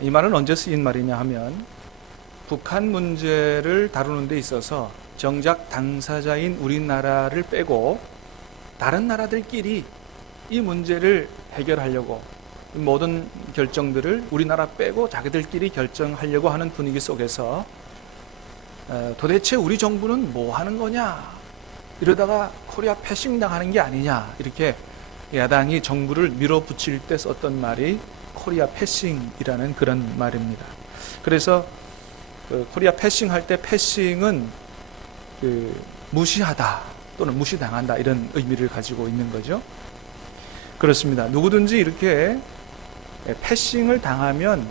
이 말은 언제 쓰인 말이냐 하면 북한 문제를 다루는 데 있어서 정작 당사자인 우리나라를 빼고 다른 나라들끼리 이 문제를 해결하려고 모든 결정들을 우리나라 빼고 자기들끼리 결정하려고 하는 분위기 속에서 도대체 우리 정부는 뭐 하는 거냐, 이러다가 코리아 패싱 당하는 게 아니냐, 이렇게 야당이 정부를 밀어붙일 때 썼던 말이 코리아 패싱이라는 그런 말입니다. 그래서 코리아 패싱 할 때 패싱은 무시하다 또는 무시당한다 이런 의미를 가지고 있는 거죠. 그렇습니다. 누구든지 이렇게 패싱을 당하면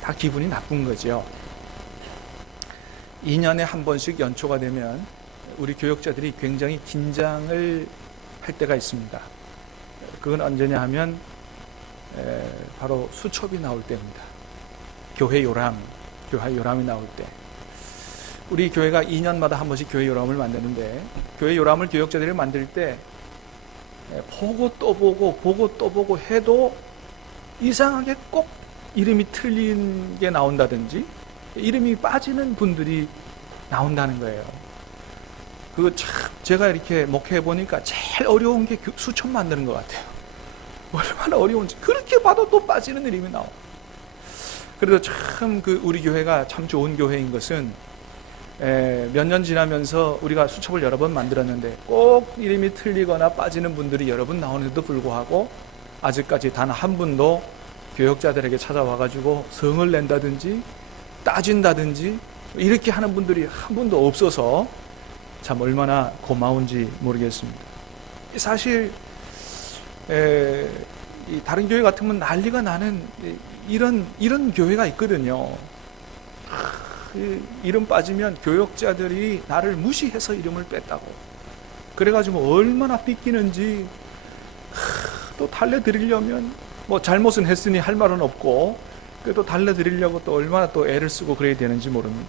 다 기분이 나쁜 거죠. 2년에 한 번씩 연초가 되면 우리 교역자들이 굉장히 긴장을 할 때가 있습니다. 그건 언제냐 하면 바로 수첩이 나올 때입니다. 교회 요람이 나올 때. 우리 교회가 2년마다 한 번씩 교회 요람을 만드는데, 교회 요람을 교역자들이 만들 때 보고 또 보고 해도 이상하게 꼭 이름이 틀린 게 나온다든지 이름이 빠지는 분들이 나온다는 거예요. 그거 참 제가 이렇게 목회해 보니까 제일 어려운 게 수첩 만드는 것 같아요. 얼마나 어려운지. 그렇게 봐도 또 빠지는 이름이 나와. 그래도 참 우리 교회가 참 좋은 교회인 것은 몇 년 지나면서 우리가 수첩을 여러 번 만들었는데 꼭 이름이 틀리거나 빠지는 분들이 여러 분 나오는데도 불구하고 아직까지 단 한 분도 교역자들에게 찾아와가지고 성을 낸다든지 따진다든지 이렇게 하는 분들이 한 분도 없어서 참 얼마나 고마운지 모르겠습니다. 사실 이 다른 교회 같으면 난리가 나는 이런 교회가 있거든요. 이름 빠지면 교역자들이 나를 무시해서 이름을 뺐다고. 그래가지고 얼마나 삐끼는지. 또 달래드리려면 뭐 잘못은 했으니 할 말은 없고, 그래도 달래드리려고 또 얼마나 또 애를 쓰고 그래야 되는지 모릅니다.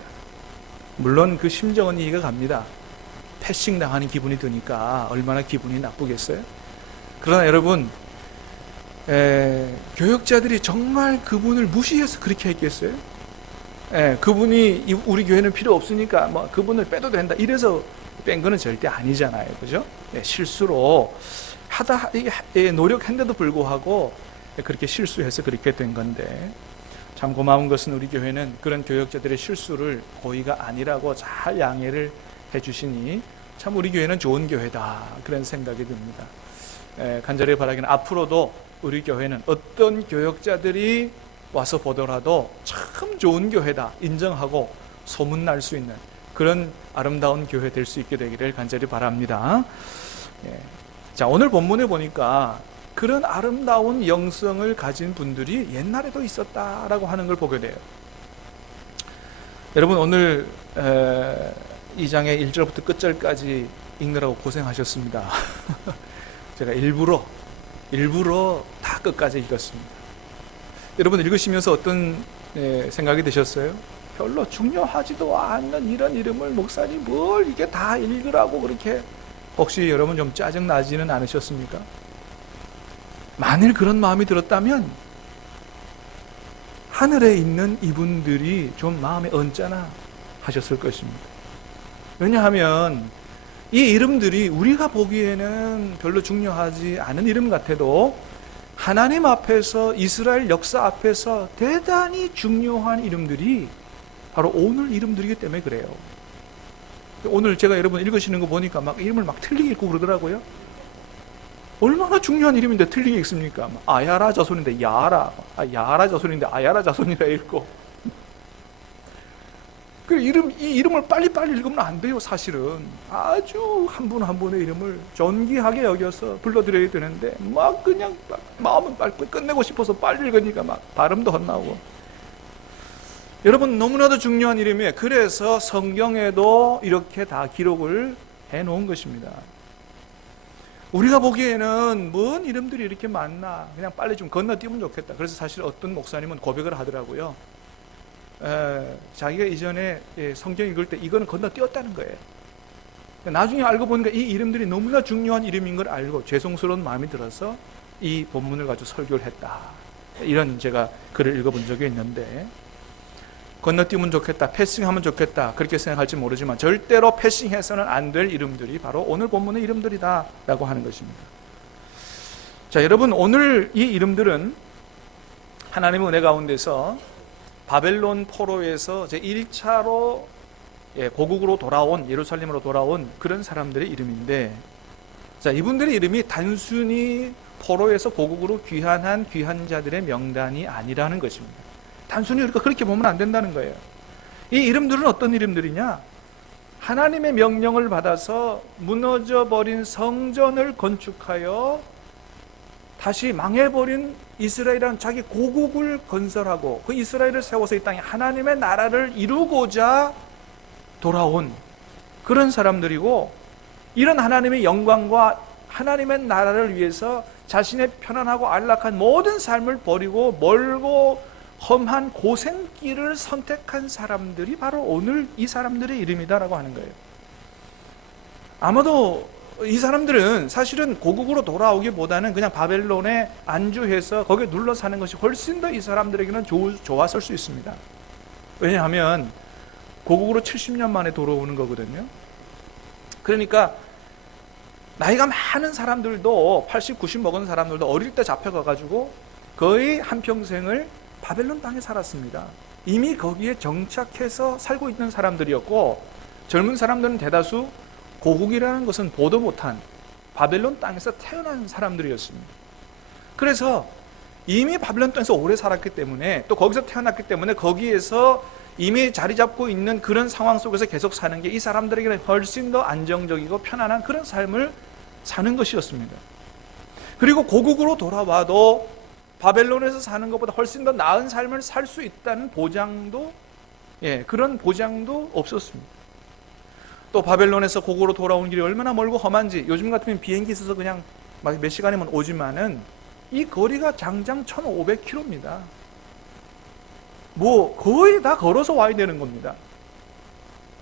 물론 그 심정은 이해가 갑니다. 패싱 당하는 기분이 드니까 얼마나 기분이 나쁘겠어요. 그러나 여러분, 교역자들이 정말 그분을 무시해서 그렇게 했겠어요? 그분이 우리 교회는 필요 없으니까 뭐 그분을 빼도 된다 이래서 뺀 거는 절대 아니잖아요. 그죠? 실수로 노력했는데도 불구하고 그렇게 실수해서 그렇게 된 건데, 참 고마운 것은 우리 교회는 그런 교역자들의 실수를 고의가 아니라고 잘 양해를 해주시니 참 우리 교회는 좋은 교회다, 그런 생각이 듭니다. 간절히 바라기는 앞으로도 우리 교회는 어떤 교역자들이 와서 보더라도 참 좋은 교회다 인정하고 소문날 수 있는 그런 아름다운 교회 될 수 있게 되기를 간절히 바랍니다. 자, 오늘 본문에 보니까 그런 아름다운 영성을 가진 분들이 옛날에도 있었다라고 하는 걸 보게 돼요. 여러분, 오늘 2장의 1절부터 끝절까지 읽느라고 고생하셨습니다. 제가 일부러 다 끝까지 읽었습니다. 여러분, 읽으시면서 어떤 생각이 드셨어요? 별로 중요하지도 않는 이런 이름을 목사님 뭘 이게 다 읽으라고 그렇게, 혹시 여러분 좀 짜증 나지는 않으셨습니까? 만일 그런 마음이 들었다면 하늘에 있는 이분들이 좀 마음에 언짢아 하셨을 것입니다. 왜냐하면 이 이름들이 우리가 보기에는 별로 중요하지 않은 이름 같아도 하나님 앞에서, 이스라엘 역사 앞에서 대단히 중요한 이름들이 바로 오늘 이름들이기 때문에 그래요. 오늘 제가 여러분 읽으시는 거 보니까 막 이름을 막 틀리게 읽고 그러더라고요. 얼마나 중요한 이름인데 틀리게 읽습니까? 아야라 자손인데 야라, 야라 자손인데 아야라 자손이라 읽고. 이 이름을 빨리빨리 읽으면 안 돼요. 사실은 아주 한 분 한 분의 이름을 존귀하게 여겨서 불러드려야 되는데 막 그냥 마음은 빨리 끝내고 싶어서 빨리 읽으니까 막 발음도 헛나오고. 여러분, 너무나도 중요한 이름이에요. 그래서 성경에도 이렇게 다 기록을 해놓은 것입니다. 우리가 보기에는 뭔 이름들이 이렇게 많나, 그냥 빨리 좀 건너뛰면 좋겠다. 그래서 사실 어떤 목사님은 고백을 하더라고요. 자기가 이전에 성경 읽을 때 이거는 건너뛰었다는 거예요. 나중에 알고 보니까 이 이름들이 너무나 중요한 이름인 걸 알고 죄송스러운 마음이 들어서 이 본문을 가지고 설교를 했다. 이런 제가 글을 읽어본 적이 있는데, 건너뛰면 좋겠다, 패싱하면 좋겠다 그렇게 생각할지 모르지만 절대로 패싱해서는 안 될 이름들이 바로 오늘 본문의 이름들이다 라고 하는 것입니다. 자, 여러분, 오늘 이 이름들은 하나님의 은혜 가운데서 바벨론 포로에서 제1차로 고국으로 돌아온, 예루살렘으로 돌아온 그런 사람들의 이름인데, 자, 이분들의 이름이 단순히 포로에서 고국으로 귀환한 귀환자들의 명단이 아니라는 것입니다. 단순히 우리가 그렇게 보면 안 된다는 거예요. 이 이름들은 어떤 이름들이냐? 하나님의 명령을 받아서 무너져버린 성전을 건축하여 다시 망해버린 이스라엘이라는 자기 고국을 건설하고 그 이스라엘을 세워서 이 땅에 하나님의 나라를 이루고자 돌아온 그런 사람들이고, 이런 하나님의 영광과 하나님의 나라를 위해서 자신의 편안하고 안락한 모든 삶을 버리고 멀고 험한 고생길을 선택한 사람들이 바로 오늘 이 사람들의 이름이다라고 하는 거예요. 아마도 이 사람들은 사실은 고국으로 돌아오기보다는 그냥 바벨론에 안주해서 거기에 눌러 사는 것이 훨씬 더 이 사람들에게는 좋았을 수 있습니다. 왜냐하면 고국으로 70년 만에 돌아오는 거거든요. 그러니까 나이가 많은 사람들도 80, 90 먹은 사람들도 어릴 때 잡혀가가지고 거의 한평생을 바벨론 땅에 살았습니다. 이미 거기에 정착해서 살고 있는 사람들이었고, 젊은 사람들은 대다수 고국이라는 것은 보도 못한 바벨론 땅에서 태어난 사람들이었습니다. 그래서 이미 바벨론 땅에서 오래 살았기 때문에, 또 거기서 태어났기 때문에 거기에서 이미 자리 잡고 있는 그런 상황 속에서 계속 사는 게 이 사람들에게는 훨씬 더 안정적이고 편안한 그런 삶을 사는 것이었습니다. 그리고 고국으로 돌아와도 바벨론에서 사는 것보다 훨씬 더 나은 삶을 살 수 있다는 보장도, 그런 보장도 없었습니다. 또 바벨론에서 고국으로 돌아오는 길이 얼마나 멀고 험한지, 요즘 같으면 비행기 있어서 그냥 몇 시간이면 오지만은 이 거리가 장장 1500km입니다. 뭐 거의 다 걸어서 와야 되는 겁니다.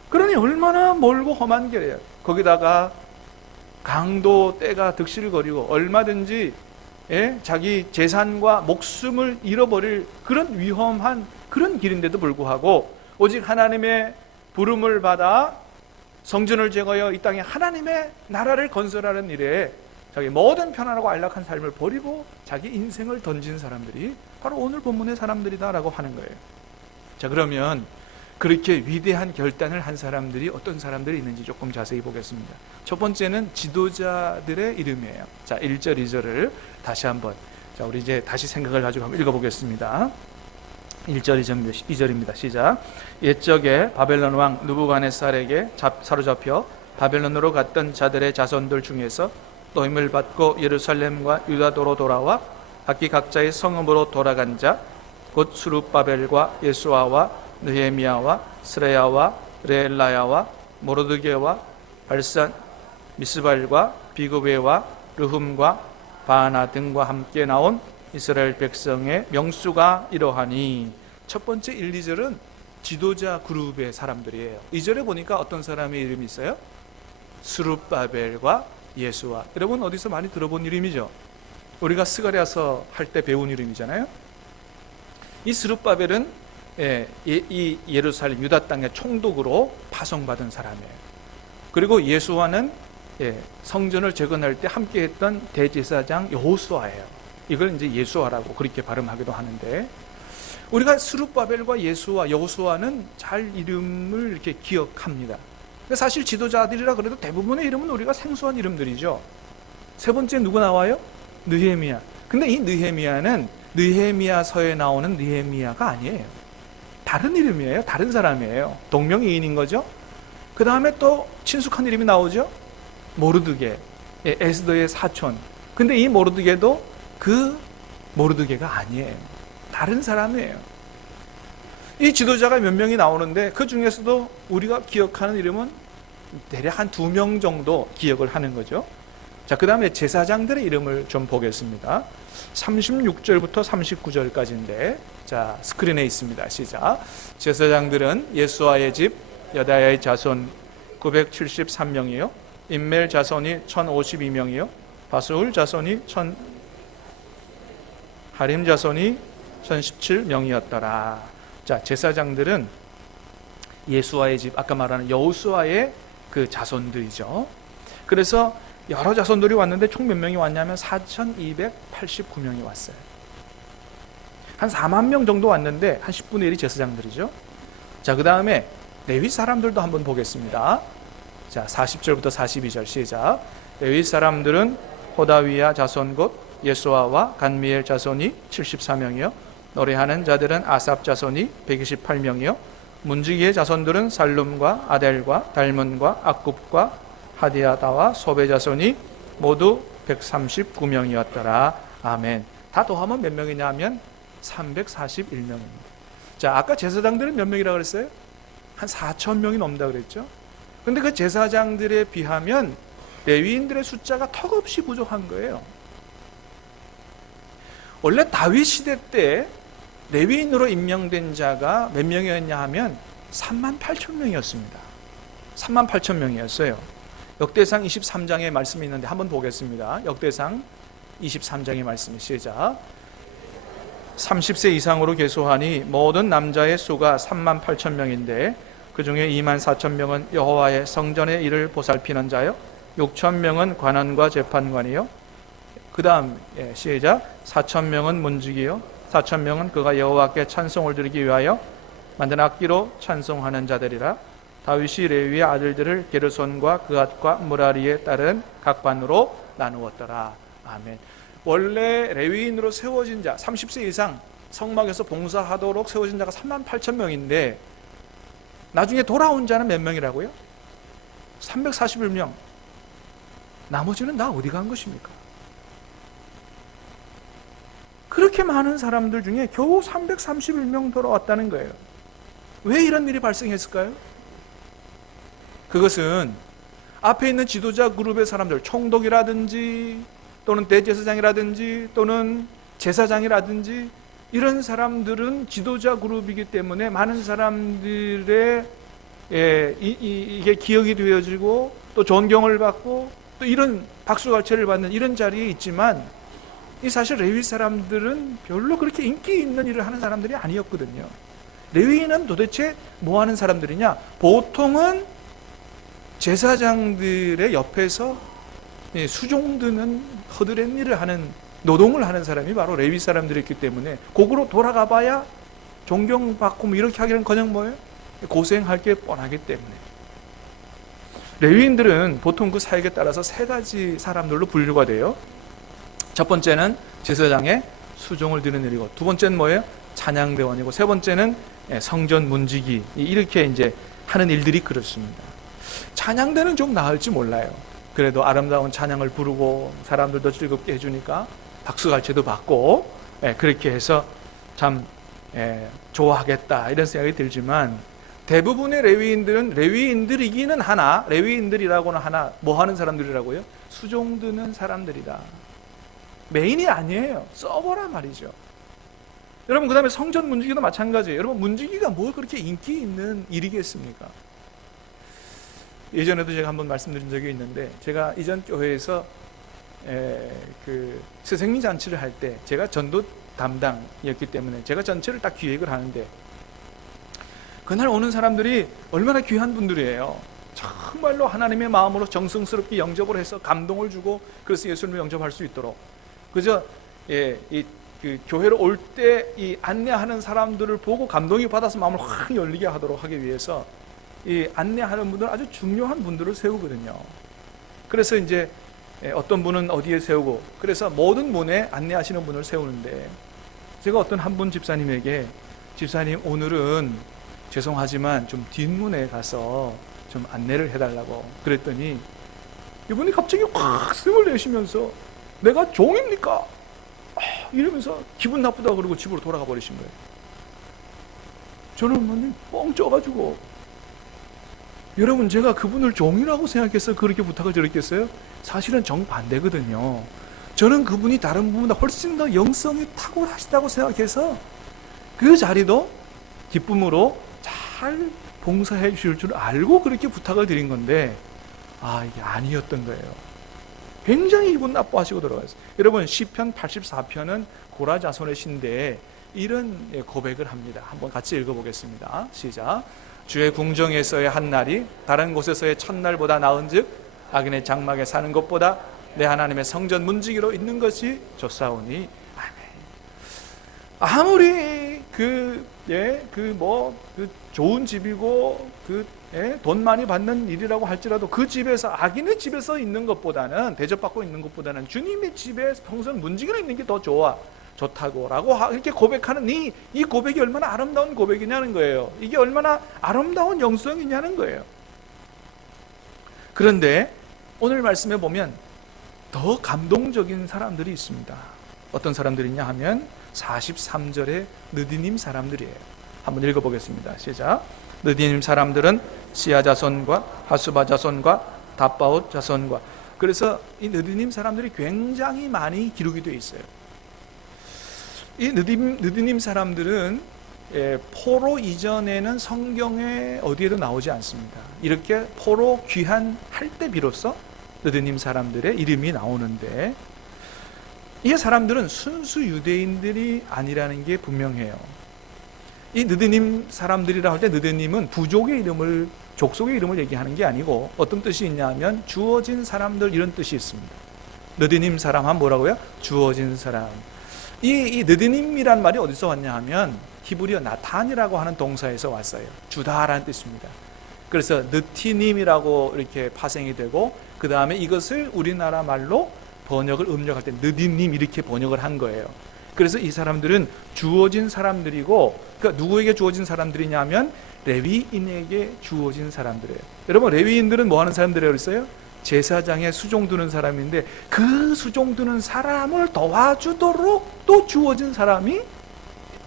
그러니 얼마나 멀고 험한 길이에요. 거기다가 강도 때가 득실거리고 얼마든지 자기 재산과 목숨을 잃어버릴 그런 위험한 그런 길인데도 불구하고 오직 하나님의 부름을 받아 성전을 제거하여 이 땅에 하나님의 나라를 건설하는 일에 자기 모든 편안하고 안락한 삶을 버리고 자기 인생을 던진 사람들이 바로 오늘 본문의 사람들이다라고 하는 거예요. 자, 그러면 그렇게 위대한 결단을 한 사람들이 어떤 사람들이 있는지 조금 자세히 보겠습니다. 첫 번째는 지도자들의 이름이에요. 자, 1절, 2절을 다시 한번, 자, 우리 이제 다시 생각을 가지고 한번 읽어보겠습니다. 1절, 2절입니다. 시작. 옛적에 바벨론 왕 느부갓네살에게 사로잡혀 바벨론으로 갔던 자들의 자손들 중에서 노임을 받고 예루살렘과 유다도로 돌아와 각기 각자의 성읍으로 돌아간 자, 곧 스룹바벨과 예수아와 느헤미야와 스레야와 레엘라야와 모르드게와 발산 미스발과 비그베와 르흠과 바나 등과 함께 나온 이스라엘 백성의 명수가 이러하니. 첫 번째 1, 2절은 지도자 그룹의 사람들이에요. 2절에 보니까 어떤 사람의 이름이 있어요? 스룹바벨과 예수아. 여러분 어디서 많이 들어본 이름이죠? 우리가 스가랴서 할 때 배운 이름이잖아요. 이 스룹바벨은 이 예루살렘 유다 땅의 총독으로 파송받은 사람이에요. 그리고 예수아는 성전을 재건할 때 함께했던 대제사장 여호수아예요. 이걸 이제 예수아라고 그렇게 발음하기도 하는데, 우리가 스룹바벨과 예수아, 여호수아는 잘 이름을 이렇게 기억합니다. 사실 지도자들이라 그래도 대부분의 이름은 우리가 생소한 이름들이죠. 세 번째 누구 나와요? 느헤미야. 근데 이 느헤미야는 느헤미야서에 나오는 느헤미야가 아니에요. 다른 이름이에요. 다른 사람이에요. 동명이인인 거죠. 그 다음에 또 친숙한 이름이 나오죠. 모르드게, 에스더의 사촌. 근데 이 모르드게도 그 모르드게가 아니에요. 다른 사람이에요. 이 지도자가 몇 명이 나오는데 그 중에서도 우리가 기억하는 이름은 대략 한 2명 정도 기억을 하는 거죠. 자, 그 다음에 제사장들의 이름을 좀 보겠습니다. 36절부터 39절까지인데, 자, 스크린에 있습니다. 시작. 제사장들은 예수아의 집 여다야의 자손 973명이요 임멜 자손이 1052명이요 바수울 자손이 하림 자손이 전 17명이었더라. 자, 제사장들은 예수와의 집, 아까 말하는 여호수아의 그 자손들이죠. 그래서 여러 자손들이 왔는데 총 몇 명이 왔냐면 4,289명이 왔어요. 한 4만 명 정도 왔는데 한 10분의 1이 제사장들이죠. 자, 그 다음에 레위 사람들도 한번 보겠습니다. 자, 40절부터 42절 시작. 레위 사람들은 호다위야 자손 곧 예수아와 간미엘 자손이 74명이요 노래하는 자들은 아삽 자손이 128명이요 문지기의 자손들은 살룸과 아델과 달문과 악굽과 하디아다와 소베 자손이 모두 139명이었더라. 아멘. 다 더하면 몇 명이냐 하면 341명입니다. 자, 아까 제사장들은 몇 명이라고 그랬어요? 한 4,000명이 넘는다 그랬죠. 근데 그 제사장들에 비하면 레위인들의 숫자가 턱없이 부족한 거예요. 원래 다윗 시대 때 레위인으로 임명된 자가 몇 명이었냐 하면 38,000명이었습니다. 38,000명이었어요. 역대상 23장에 말씀이 있는데 한번 보겠습니다. 역대상 23장의 말씀이 시작. 30세 이상으로 계수하니 모든 남자의 수가 38,000명인데 그 중에 24,000명은 여호와의 성전의 일을 보살피는 자요 6,000명은 관원과 재판관이요 그 다음 시작. 4,000명은 문지기요 4,000명은 그가 여호와께 찬송을 드리기 위하여 만든 악기로 찬송하는 자들이라. 다윗이 레위의 아들들을 게르손과 그앗과 무라리에 따른 각 반으로 나누었더라. 아멘. 원래 레위인으로 세워진 자 30세 이상 성막에서 봉사하도록 세워진 자가 38,000명인데 나중에 돌아온 자는 몇 명이라고요? 341명. 나머지는 다 어디 간 것입니까? 그렇게 많은 사람들 중에 겨우 331명 돌아왔다는 거예요. 왜 이런 일이 발생했을까요? 그것은 앞에 있는 지도자 그룹의 사람들, 총독이라든지 또는 대제사장이라든지 또는 제사장이라든지 이런 사람들은 지도자 그룹이기 때문에 많은 사람들의 이게 기억이 되어지고 또 존경을 받고 또 이런 박수갈채를 받는 이런 자리에 있지만 이 사실 레위 사람들은 별로 그렇게 인기 있는 일을 하는 사람들이 아니었거든요. 레위인은 도대체 뭐 하는 사람들이냐? 보통은 제사장들의 옆에서 수종드는 허드렛 일을 하는 노동을 하는 사람이 바로 레위 사람들이었기 때문에 곡으로 돌아가 봐야 존경받고 뭐 이렇게 하기는커녕 뭐예요? 고생할 게 뻔하기 때문에. 레위인들은 보통 그 사역에 따라서 세 가지 사람들로 분류가 돼요. 첫 번째는 제사장의 수종을 드리는 일이고, 두 번째는 뭐예요? 찬양대원이고, 세 번째는 성전 문지기. 이렇게 이제 하는 일들이 그렇습니다. 찬양대는 좀 나을지 몰라요. 그래도 아름다운 찬양을 부르고 사람들도 즐겁게 해주니까 박수갈채도 받고 그렇게 해서 참 좋아하겠다 이런 생각이 들지만, 대부분의 레위인들은 레위인들이기는 하나, 레위인들이라고는 하나 뭐 하는 사람들이라고요? 수종드는 사람들이다. 메인이 아니에요. 서버란 말이죠. 여러분, 그 다음에 성전 문지기도 마찬가지예요. 여러분, 문지기가 뭘 그렇게 인기 있는 일이겠습니까? 예전에도 제가 한번 말씀드린 적이 있는데, 제가 이전 교회에서 그 스승리 잔치를 할 때 제가 전도 담당이었기 때문에 제가 전체를 딱 기획을 하는데, 그날 오는 사람들이 얼마나 귀한 분들이에요. 정말로 하나님의 마음으로 정성스럽게 영접을 해서 감동을 주고, 그래서 예수님을 영접할 수 있도록, 그저 그 교회로 올 때 이 안내하는 사람들을 보고 감동이 받아서 마음을 확 열리게 하도록 하기 위해서 이 안내하는 분들은 아주 중요한 분들을 세우거든요. 그래서 이제 어떤 분은 어디에 세우고, 그래서 모든 문에 안내하시는 분을 세우는데, 제가 어떤 한 분 집사님에게, 집사님 오늘은 죄송하지만 좀 뒷문에 가서 좀 안내를 해달라고 그랬더니 이분이 갑자기 확 숨을 내쉬면서 내가 종입니까? 이러면서 기분 나쁘다고 그러고 집으로 돌아가 버리신 거예요. 저는 완전히 뻥 쪄가지고, 여러분, 제가 그분을 종이라고 생각해서 그렇게 부탁을 드렸겠어요? 사실은 정반대거든요. 저는 그분이 다른 분보다 훨씬 더 영성이 탁월하시다고 생각해서 그 자리도 기쁨으로 잘 봉사해 주실 줄 알고 그렇게 부탁을 드린 건데, 이게 아니었던 거예요. 굉장히 기분 나빠하시고 돌아갔어요. 여러분, 시편 84편은 고라 자손의 시인데 이런 고백을 합니다. 한번 같이 읽어보겠습니다. 시작. 주의 궁정에서의 한 날이 다른 곳에서의 첫날보다 나은즉 악인의 장막에 사는 것보다 내 하나님의 성전 문지기로 있는 것이 좋사오니. 아멘. 아무리 좋은 집이고 돈 많이 받는 일이라고 할지라도 그 집에서, 악인의 집에서 있는 것보다는, 대접받고 있는 것보다는 주님의 집에 성전 문지기로 있는 게 더 좋다고 라고 이렇게 고백하는 이 고백이 얼마나 아름다운 고백이냐는 거예요. 이게 얼마나 아름다운 영성이냐는 거예요. 그런데 오늘 말씀에 보면 더 감동적인 사람들이 있습니다. 어떤 사람들이냐 하면 43절의 느디님 사람들이에요. 한번 읽어보겠습니다. 시작. 느디님 사람들은 시아 자손과 하수바 자손과 다바옷 자손과. 그래서 이 느디님 사람들이 굉장히 많이 기록이 되어 있어요. 이 느디님 사람들은 포로 이전에는 성경에 어디에도 나오지 않습니다. 이렇게 포로 귀환할 때 비로소 느디님 사람들의 이름이 나오는데, 이 사람들은 순수 유대인들이 아니라는 게 분명해요. 이 느디님 사람들이라 할 때 느디님은 부족의 이름을, 족속의 이름을 얘기하는 게 아니고 어떤 뜻이 있냐면 주어진 사람들, 이런 뜻이 있습니다. 느디님 사람 하면 뭐라고요? 주어진 사람. 이 느디님이란 말이 어디서 왔냐 하면 히브리어 나탄이라고 하는 동사에서 왔어요. 주다라는 뜻입니다. 그래서 느티님이라고 이렇게 파생이 되고, 그 다음에 이것을 우리나라 말로 번역을 음력할 때 느디님 이렇게 번역을 한 거예요. 그래서 이 사람들은 주어진 사람들이고, 그러니까 누구에게 주어진 사람들이냐면 레위인에게 주어진 사람들이에요. 여러분, 레위인들은 뭐 하는 사람들이라고 그랬어요? 제사장에 수종 두는 사람인데, 그 수종 두는 사람을 도와주도록 또 주어진 사람이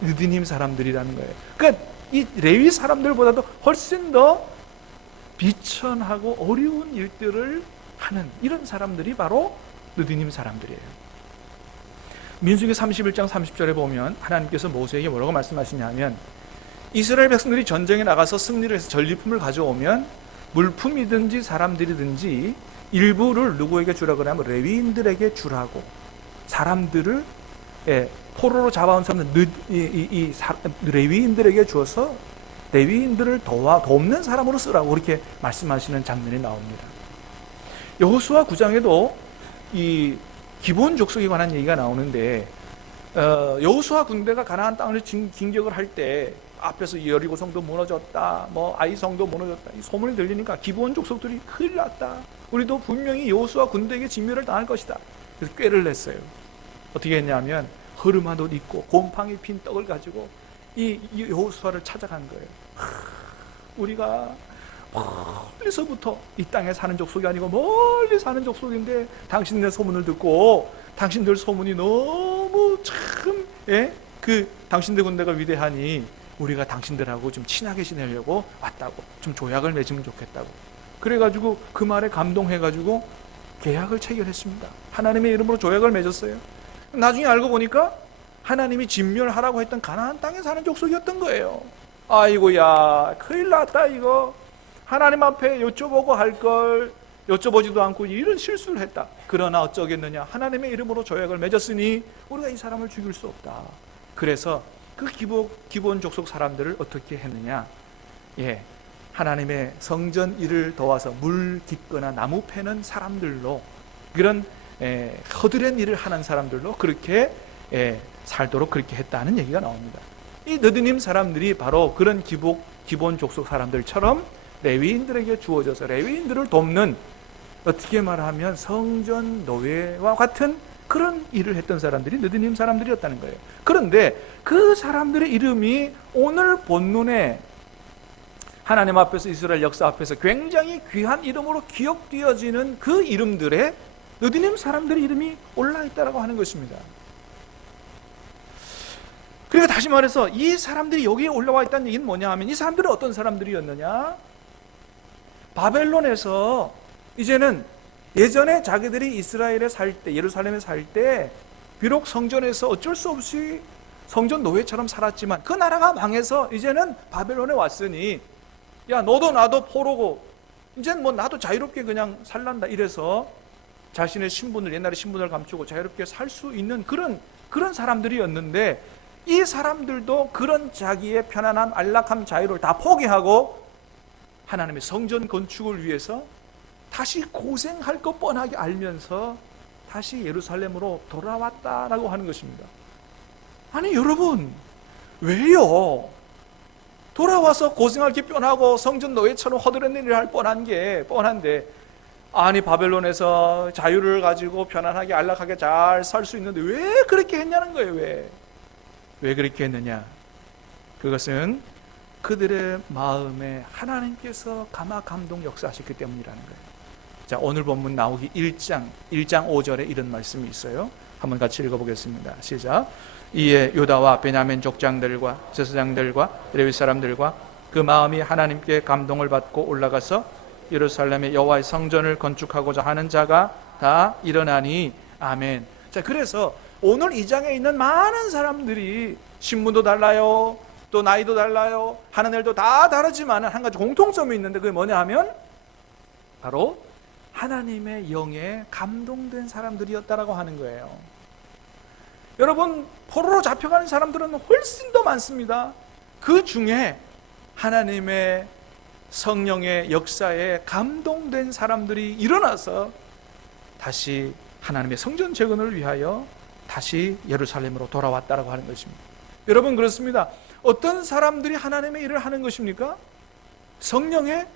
느디님 사람들이라는 거예요. 그러니까 이 레위 사람들보다도 훨씬 더 비천하고 어려운 일들을 하는 이런 사람들이 바로 느디님 사람들이에요. 민수기 31장 30절에 보면 하나님께서 모세에게 뭐라고 말씀하시냐면, 이스라엘 백성들이 전쟁에 나가서 승리를 해서 전리품을 가져오면 물품이든지 사람들이든지 일부를 누구에게 주라고 하면 레위인들에게 주라고. 사람들을 포로로 잡아온 사람들 레위인들에게 주어서 레위인들을 돕는 사람으로 쓰라고 그렇게 말씀하시는 장면이 나옵니다. 여호수아 9장에도 이 기본 족속에 관한 얘기가 나오는데, 여호수아 군대가 가나안 땅을 진격을 할 때 앞에서 여리고 성도 무너졌다, 아이 성도 무너졌다, 이 소문이 들리니까 기본 족속들이 큰일 났다, 우리도 분명히 여호수아 군대에게 진멸을 당할 것이다. 그래서 꾀를 냈어요. 어떻게 했냐면 허름한 옷 입고 곰팡이 핀 떡을 가지고 이 여호수아를 찾아간 거예요. 우리가 멀리서부터 이 땅에 사는 족속이 아니고 멀리 사는 족속인데 당신네 소문을 듣고, 당신들 소문이 너무 참 당신들 군대가 위대하니 우리가 당신들하고 좀 친하게 지내려고 왔다고, 좀 조약을 맺으면 좋겠다고. 그래가지고 그 말에 감동해가지고 계약을 체결했습니다. 하나님의 이름으로 조약을 맺었어요. 나중에 알고 보니까 하나님이 진멸하라고 했던 가나안 땅에 사는 족속이었던 거예요. 아이고야, 큰일 났다 이거. 하나님 앞에 여쭤보고 할 걸 여쭤보지도 않고 이런 실수를 했다. 그러나 어쩌겠느냐, 하나님의 이름으로 조약을 맺었으니 우리가 이 사람을 죽일 수 없다. 그래서 그 기본 족속 사람들을 어떻게 했느냐, 하나님의 성전 일을 도와서 물 깃거나 나무 패는 사람들로, 그런 허드렛 일을 하는 사람들로 그렇게 살도록 그렇게 했다는 얘기가 나옵니다. 이 느디님 사람들이 바로 그런 기본 족속 사람들처럼 레위인들에게 주어져서 레위인들을 돕는, 어떻게 말하면 성전 노예와 같은 그런 일을 했던 사람들이 느디님 사람들이었다는 거예요. 그런데 그 사람들의 이름이 오늘 본문에 하나님 앞에서, 이스라엘 역사 앞에서 굉장히 귀한 이름으로 기억되어지는 그 이름들에 느디님 사람들의 이름이 올라있다라고 하는 것입니다. 그러니까 다시 말해서 이 사람들이 여기에 올라와 있다는 얘기는 뭐냐 하면, 이 사람들은 어떤 사람들이었느냐, 바벨론에서 이제는 예전에 자기들이 이스라엘에 살 때, 예루살렘에 살 때 비록 성전에서 어쩔 수 없이 성전 노예처럼 살았지만 그 나라가 망해서 이제는 바벨론에 왔으니, 야 너도 나도 포로고 이제는 나도 자유롭게 그냥 살란다, 이래서 자신의 신분을, 옛날에 신분을 감추고 자유롭게 살 수 있는 그런 사람들이었는데, 이 사람들도 그런 자기의 편안함, 안락함, 자유를 다 포기하고 하나님의 성전 건축을 위해서 다시 고생할 것 뻔하게 알면서 다시 예루살렘으로 돌아왔다라고 하는 것입니다. 아니 여러분, 왜요? 돌아와서 고생할 게 뻔하고 성전 노예처럼 허드렛 일을 할 뻔한데 아니 바벨론에서 자유를 가지고 편안하게 안락하게 잘 살 수 있는데 왜 그렇게 했냐는 거예요. 왜 그렇게 했느냐? 그것은 그들의 마음에 하나님께서 감화 감동 역사하셨기 때문이라는 거예요. 자, 오늘 본문 나오기 1장 5절에 이런 말씀이 있어요. 한번 같이 읽어보겠습니다. 시작. 이에 유다와 베냐민 족장들과 제사장들과 레위 사람들과 그 마음이 하나님께 감동을 받고 올라가서 예루살렘의 여호와의 성전을 건축하고자 하는 자가 다 일어나니 아멘. 자, 그래서 오늘 이 장에 있는 많은 사람들이 신분도 달라요, 또 나이도 달라요, 하는 일도 다 다르지만 한 가지 공통점이 있는데 그게 뭐냐 하면 바로 하나님의 영에 감동된 사람들이었다라고 하는 거예요. 여러분, 포로로 잡혀가는 사람들은 훨씬 더 많습니다. 그 중에 하나님의 성령의 역사에 감동된 사람들이 일어나서 다시 하나님의 성전 재건을 위하여 다시 예루살렘으로 돌아왔다라고 하는 것입니다. 여러분, 그렇습니다. 어떤 사람들이 하나님의 일을 하는 것입니까? 성령에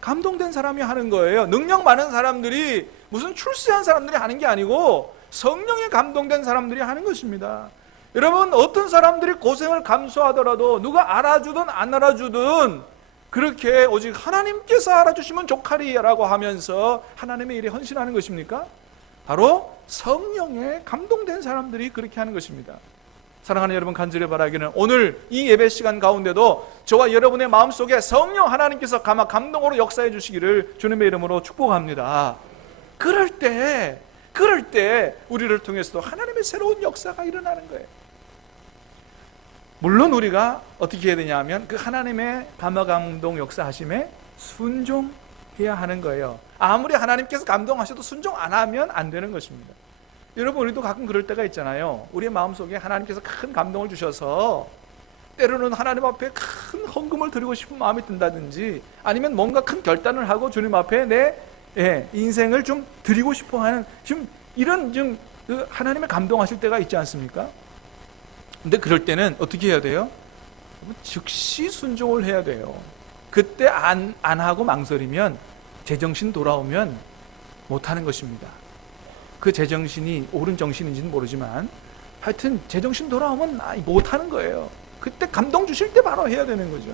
감동된 사람이 하는 거예요. 능력 많은 사람들이, 무슨 출세한 사람들이 하는 게 아니고 성령에 감동된 사람들이 하는 것입니다. 여러분, 어떤 사람들이 고생을 감수하더라도 누가 알아주든 안 알아주든 그렇게 오직 하나님께서 알아주시면 좋하리라고 하면서 하나님의 일에 헌신하는 것입니까? 바로 성령에 감동된 사람들이 그렇게 하는 것입니다. 사랑하는 여러분, 간절히 바라기는 오늘 이 예배 시간 가운데도 저와 여러분의 마음속에 성령 하나님께서 감동으로 역사해 주시기를 주님의 이름으로 축복합니다. 그럴 때 우리를 통해서도 하나님의 새로운 역사가 일어나는 거예요. 물론 우리가 어떻게 해야 되냐 하면 그 하나님의 감동 역사하심에 순종해야 하는 거예요. 아무리 하나님께서 감동하셔도 순종 안 하면 안 되는 것입니다. 여러분, 우리도 가끔 그럴 때가 있잖아요. 우리의 마음속에 하나님께서 큰 감동을 주셔서 때로는 하나님 앞에 큰 헌금을 드리고 싶은 마음이 든다든지 아니면 뭔가 큰 결단을 하고 주님 앞에 내 인생을 좀 드리고 싶어 하는 이런 하나님의 감동하실 때가 있지 않습니까? 근데 그럴 때는 어떻게 해야 돼요? 즉시 순종을 해야 돼요. 그때 안 하고 망설이면 제정신 돌아오면 못하는 것입니다. 그 제정신이 옳은 정신인지는 모르지만 하여튼 제정신 돌아오면 못하는 거예요. 그때 감동 주실 때 바로 해야 되는 거죠.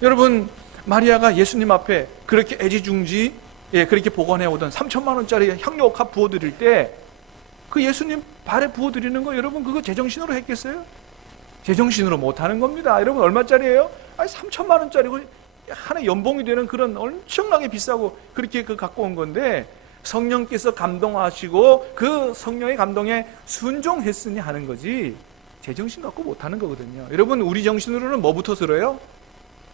여러분, 마리아가 예수님 앞에 그렇게 애지중지 그렇게 보관해 오던 3천만 원짜리 향료옥합 부어드릴 때 그 예수님 발에 부어드리는 거 여러분 그거 제정신으로 했겠어요? 제정신으로 못하는 겁니다. 여러분, 얼마짜리예요? 3천만 원짜리고 한 해 연봉이 되는 그런 엄청나게 비싸고 그렇게 갖고 온 건데 성령께서 감동하시고 그 성령의 감동에 순종했으니 하는 거지 제정신 갖고 못하는 거거든요. 여러분, 우리 정신으로는 뭐부터 들어요?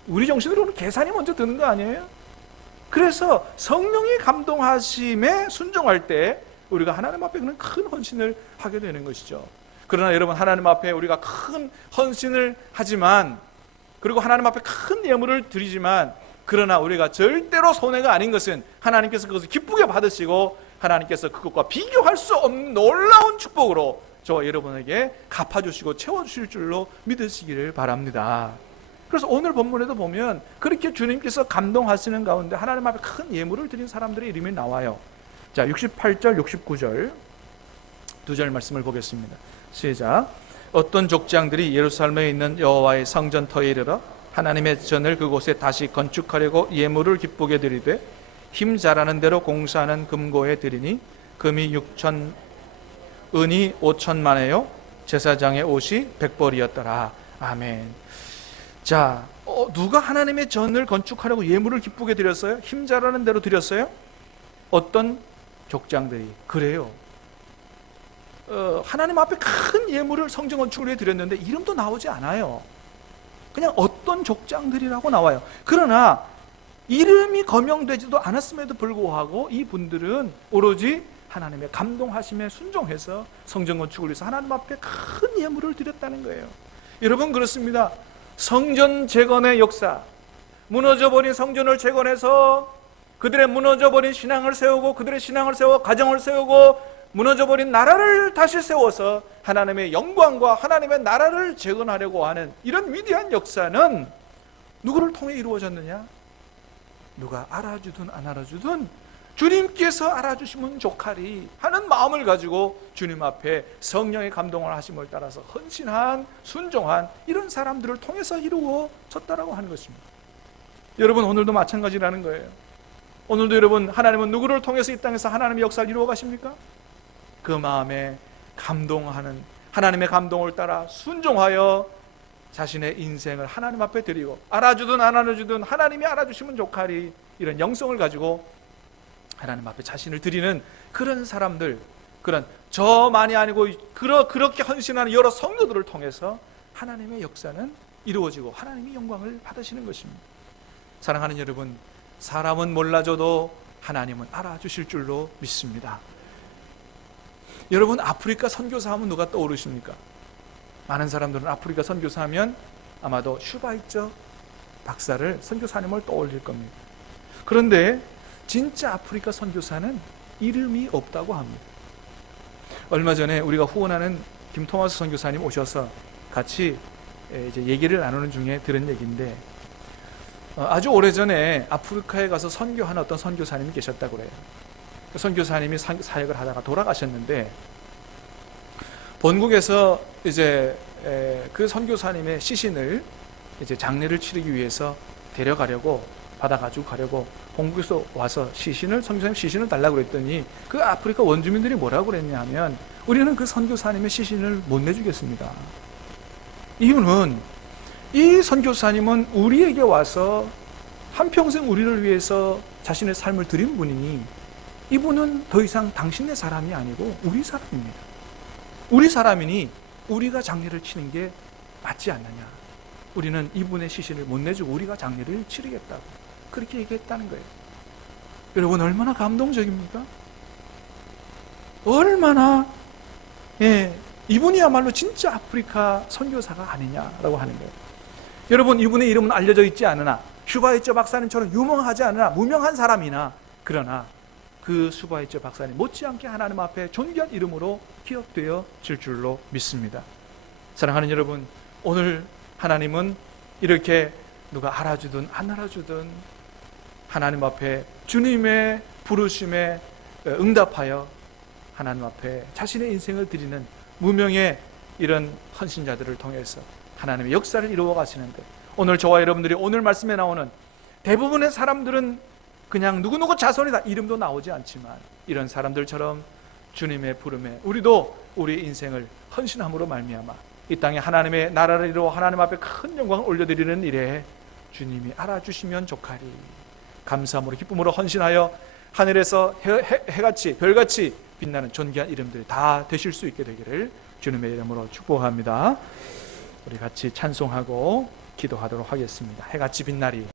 우리 정신으로는 계산이 먼저 드는 거 아니에요? 그래서 성령이 감동하심에 순종할 때 우리가 하나님 앞에 그런 큰 헌신을 하게 되는 것이죠. 그러나 여러분, 하나님 앞에 우리가 큰 헌신을 하지만 그리고 하나님 앞에 큰 예물을 드리지만 그러나 우리가 절대로 손해가 아닌 것은 하나님께서 그것을 기쁘게 받으시고 하나님께서 그것과 비교할 수 없는 놀라운 축복으로 저와 여러분에게 갚아주시고 채워주실 줄로 믿으시기를 바랍니다. 그래서 오늘 본문에도 보면 그렇게 주님께서 감동하시는 가운데 하나님 앞에 큰 예물을 드린 사람들의 이름이 나와요. 자, 68절, 69절 두 절 말씀을 보겠습니다. 시작. 어떤 족장들이 예루살렘에 있는 여호와의 성전터에 이르러 하나님의 전을 그곳에 다시 건축하려고 예물을 기쁘게 드리되 힘 잘하는 대로 공사하는 금고에 드리니 금이 6천, 은이 5천만에요 제사장의 옷이 100벌이었더라. 아멘. 자, 누가 하나님의 전을 건축하려고 예물을 기쁘게 드렸어요? 힘 잘하는 대로 드렸어요? 어떤 족장들이 그래요. 하나님 앞에 큰 예물을 성전 건축을 위해 드렸는데 이름도 나오지 않아요. 그냥 어떤 족장들이라고 나와요. 그러나 이름이 거명되지도 않았음에도 불구하고 이분들은 오로지 하나님의 감동하심에 순종해서 성전 건축을 위해서 하나님 앞에 큰 예물을 드렸다는 거예요. 여러분, 그렇습니다. 성전 재건의 역사, 무너져버린 성전을 재건해서 그들의 무너져버린 신앙을 세우고, 그들의 신앙을 세워 가정을 세우고, 무너져버린 나라를 다시 세워서 하나님의 영광과 하나님의 나라를 재건하려고 하는 이런 위대한 역사는 누구를 통해 이루어졌느냐? 누가 알아주든 안 알아주든 주님께서 알아주시면 좋하리 하는 마음을 가지고 주님 앞에 성령의 감동을 하심을 따라서 헌신한, 순종한 이런 사람들을 통해서 이루어졌다라고 하는 것입니다. 여러분, 오늘도 마찬가지라는 거예요. 오늘도 여러분, 하나님은 누구를 통해서 이 땅에서 하나님의 역사를 이루어 가십니까? 그 마음에 감동하는, 하나님의 감동을 따라 순종하여 자신의 인생을 하나님 앞에 드리고, 알아주든 안 알아주든 하나님이 알아주시면 좋하리 이런 영성을 가지고 하나님 앞에 자신을 드리는 그런 사람들, 그런 저만이 아니고 그렇게 헌신하는 여러 성도들을 통해서 하나님의 역사는 이루어지고 하나님이 영광을 받으시는 것입니다. 사랑하는 여러분, 사람은 몰라줘도 하나님은 알아주실 줄로 믿습니다. 여러분, 아프리카 선교사 하면 누가 떠오르십니까? 많은 사람들은 아프리카 선교사 하면 아마도 슈바이처 박사를, 선교사님을 떠올릴 겁니다. 그런데 진짜 아프리카 선교사는 이름이 없다고 합니다. 얼마 전에 우리가 후원하는 김토마스 선교사님 오셔서 같이 이제 얘기를 나누는 중에 들은 얘기인데, 아주 오래전에 아프리카에 가서 선교하는 어떤 선교사님이 계셨다고 그래요. 그 선교사님이 사역을 하다가 돌아가셨는데, 본국에서 이제 그 선교사님의 시신을 이제 장례를 치르기 위해서 데려가려고, 받아가지고 가려고 본국에서 와서 선교사님 시신을 달라고 그랬더니 그 아프리카 원주민들이 뭐라고 그랬냐 하면, 우리는 그 선교사님의 시신을 못 내주겠습니다. 이유는 이 선교사님은 우리에게 와서 한평생 우리를 위해서 자신의 삶을 드린 분이니 이분은 더 이상 당신네 사람이 아니고 우리 사람입니다. 우리 사람이니 우리가 장례를 치는 게 맞지 않느냐. 우리는 이분의 시신을 못 내주고 우리가 장례를 치르겠다고 그렇게 얘기했다는 거예요. 여러분, 얼마나 감동적입니까? 얼마나 이분이야말로 진짜 아프리카 선교사가 아니냐라고 하는 거예요. 여러분, 이분의 이름은 알려져 있지 않으나, 슈바이처 박사님처럼 유명하지 않으나 무명한 사람이나, 그러나 그 슈바이처 박사님 못지않게 하나님 앞에 존귀한 이름으로 기억되어질 줄로 믿습니다. 사랑하는 여러분, 오늘 하나님은 이렇게 누가 알아주든 안 알아주든 하나님 앞에 주님의 부르심에 응답하여 하나님 앞에 자신의 인생을 드리는 무명의 이런 헌신자들을 통해서 하나님의 역사를 이루어 가시는데, 오늘 저와 여러분들이 오늘 말씀에 나오는 대부분의 사람들은 그냥 누구누구 자손이다 이름도 나오지 않지만, 이런 사람들처럼 주님의 부름에 우리도 우리 인생을 헌신함으로 말미암아 이 땅에 하나님의 나라를 이루어 하나님 앞에 큰 영광을 올려드리는 일에 주님이 알아주시면 좋하리. 감사함으로 기쁨으로 헌신하여 하늘에서 해같이 별같이 빛나는 존귀한 이름들이 다 되실 수 있게 되기를 주님의 이름으로 축복합니다. 우리 같이 찬송하고 기도하도록 하겠습니다. 해같이 빛나리.